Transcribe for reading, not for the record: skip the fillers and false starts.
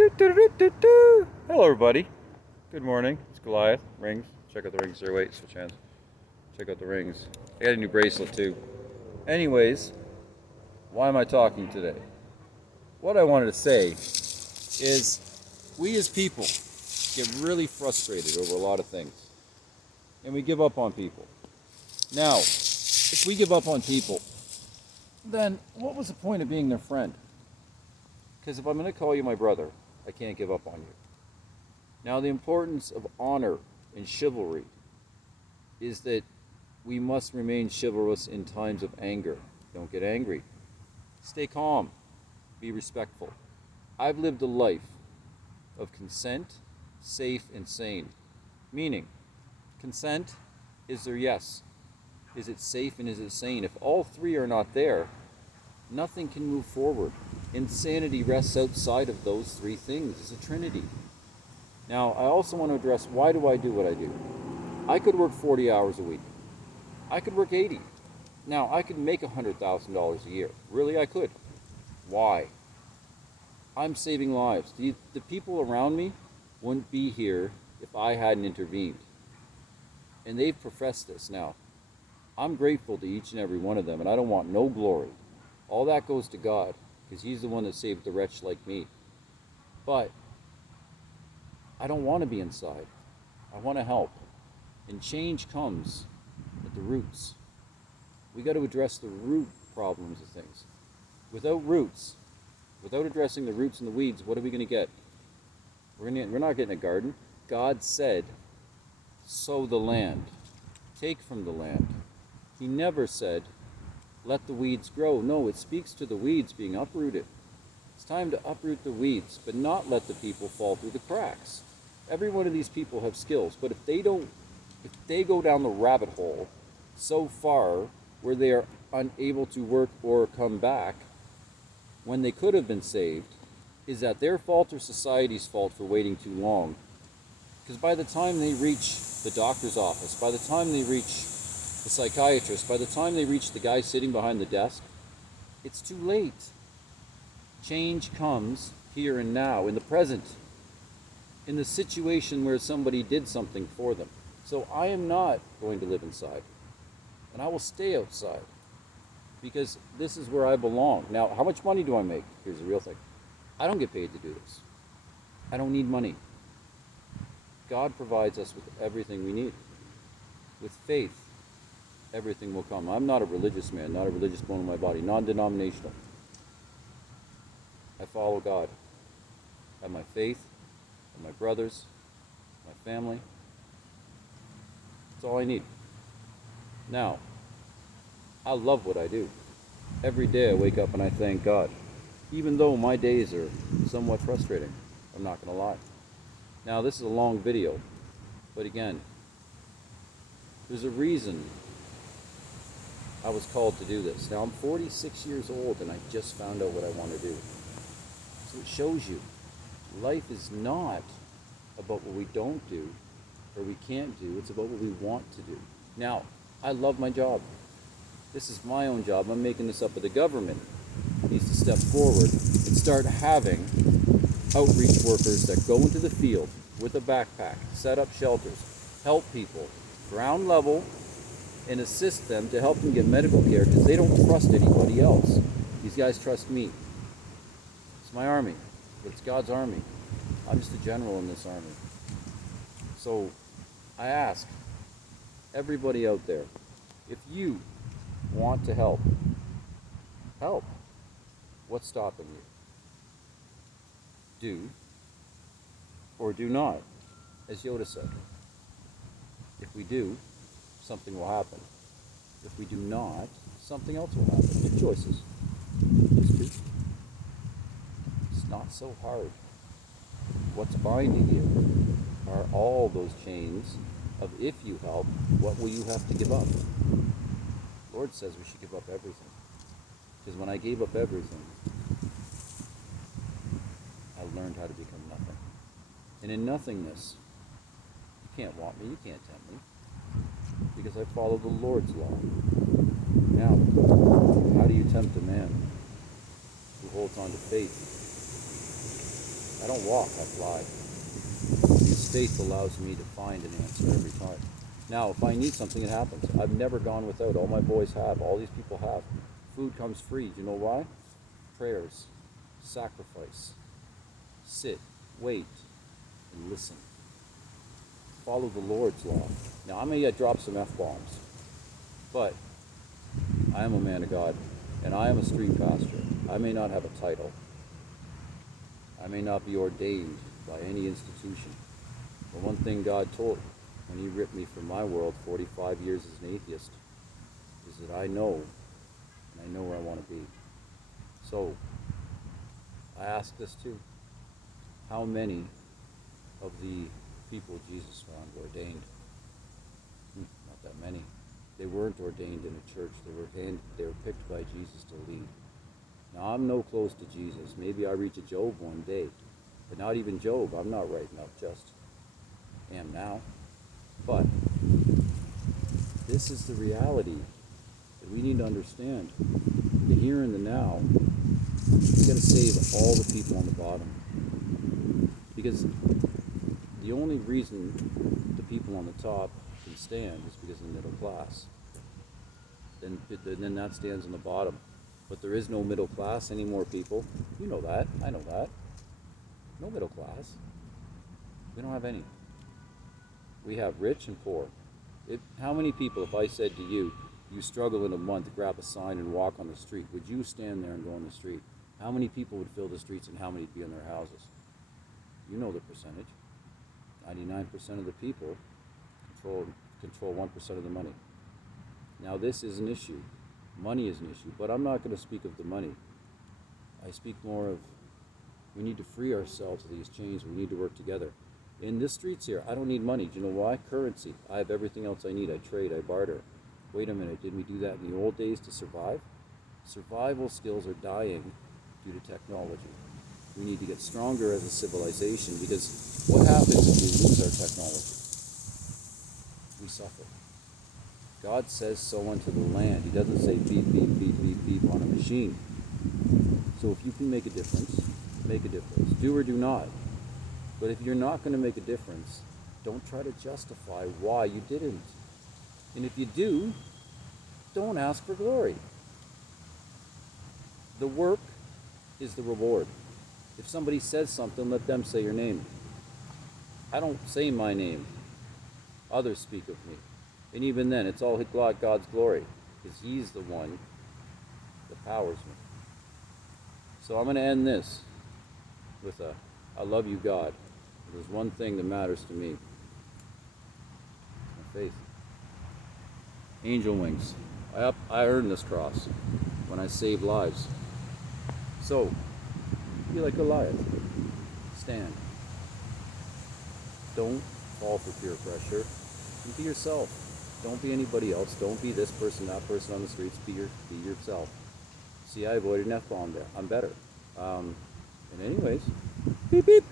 Hello, everybody. Good morning. It's Goliath. Rings. Check out the rings there. Wait, switch hands. Check out the rings. I got a new bracelet, too. Anyways, why am I talking today? What I wanted to say is we as people get really frustrated over a lot of things. And we give up on people. Now, if we give up on people, then what was the point of being their friend? Because if I'm going to call you my brother, I can't give up on you. Now, the importance of honor and chivalry is that we must remain chivalrous in times of anger. Don't get angry. Stay calm. Be respectful. I've lived a life of consent, safe, and sane. Meaning, consent, is there yes? Is it safe and is it sane? If all three are not there, nothing can move forward. Insanity rests outside of those three things. It's a trinity. Now, I also want to address, why do I do what I do? I could work 40 hours a week. I could work 80. Now, I could make $100,000 a year. Really, I could. Why? I'm saving lives. The people around me wouldn't be here if I hadn't intervened. And they've professed this. Now, I'm grateful to each and every one of them, and I don't want no glory. All that goes to God, because He's the one that saved the wretch like me. But I don't want to be inside. I want to help. And change comes at the roots. We got to address the root problems of things. Without roots, without addressing the roots and the weeds, what are we going to get? We're not getting a garden. God said, sow the land. Take from the land. He never said, let the weeds grow. No, it speaks to the weeds being uprooted. It's time to uproot the weeds, but not let the people fall through the cracks. Every one of these people have skills, but if they go down the rabbit hole so far where they are unable to work or come back when they could have been saved, is that their fault or society's fault for waiting too long? Because by the time they reach the doctor's office, by the time they reach the psychiatrist, by the time they reach the guy sitting behind the desk, it's too late. Change comes here and now, in the present, in the situation where somebody did something for them. So I am not going to live inside, and I will stay outside, because this is where I belong. Now, how much money do I make? Here's the real thing. I don't get paid to do this. I don't need money. God provides us with everything we need. With faith, everything will come. I'm not a religious man, not a religious bone in my body, non-denominational. I follow God. I have my faith, and my brothers, my family. That's all I need. Now, I love what I do. Every day I wake up and I thank God. Even though my days are somewhat frustrating, I'm not going to lie. Now, this is a long video, but again, there's a reason I was called to do this. Now, I'm 46 years old and I just found out what I want to do. So it shows you, life is not about what we don't do or we can't do. It's about what we want to do. Now, I love my job. This is my own job. I'm making this up, but the government needs to step forward and start having outreach workers that go into the field with a backpack, set up shelters, help people, ground level, and assist them to help them get medical care, because they don't trust anybody else. These guys trust me. It's my army, but it's God's army. I'm just a general in this army. So I ask everybody out there, if you want to help, help. What's stopping you? Do or do not, as Yoda said. If we do, something will happen. If we do not, something else will happen. Two choices. Just two. It's not so hard. What's binding you are all those chains of, if you help, what will you have to give up? The Lord says we should give up everything. Because when I gave up everything, I learned how to become nothing. And in nothingness, you can't want me, you can't tempt me, because I follow the Lord's law. Now, how do you tempt a man who holds on to faith I don't walk, I fly. Because faith allows me to find an answer every time. Now, if I need something, it happens. I've never gone without. All my boys have. All these people have. Food comes free. Do you know why? Prayers, sacrifice, sit, wait, and listen. Follow the Lord's law. Now, I may drop some F-bombs, but I am a man of God, and I am a street pastor. I may not have a title. I may not be ordained by any institution. But one thing God told when he ripped me from my world 45 years as an atheist is that I know, and I know where I want to be. So, I ask this too. How many of the people Jesus found were ordained? Not that many. They weren't ordained in a church. They were picked by Jesus to lead. Now, I'm no close to Jesus. Maybe I reach a Job one day. But not even Job. I'm not right enough, just am now. But this is the reality that we need to understand. The here and the now, we got to save all the people on the bottom. Because the only reason the people on the top can stand is because of the middle class. Then that stands on the bottom. But there is no middle class anymore, people. You know that. I know that. No middle class. We don't have any. We have rich and poor. How many people, if I said to you, you struggle in a month, grab a sign and walk on the street, would you stand there and go on the street? How many people would fill the streets and how many would be in their houses? You know the percentage. 99% of the people control 1% of the money. Now this is an issue. Money is an issue, but I'm not going to speak of the money. I speak more of we need to free ourselves of these chains. We need to work together. In the streets here, I don't need money. Do you know why? Currency. I have everything else I need. I trade, I barter. Wait a minute, didn't we do that in the old days to survive? Survival skills are dying due to technology. We need to get stronger as a civilization because what happens if we lose our technology? We suffer. God says so unto the land. He doesn't say beep, beep, beep, beep, beep on a machine. So if you can make a difference, make a difference. Do or do not. But if you're not going to make a difference, don't try to justify why you didn't. And if you do, don't ask for glory. The work is the reward. If somebody says something, let them say your name. I don't say my name. Others speak of me. And even then, it's all God's glory, because he's the one that powers me. So I'm going to end this with I love you, God. There's one thing that matters to me. My faith. Angel wings. I earned this cross when I saved lives. So, be like Goliath. Stand. Don't fall for peer pressure. And be yourself. Don't be anybody else. Don't be this person, that person on the streets. Be yourself. See, I avoided an F-bomb there. I'm better. And anyways, beep beep.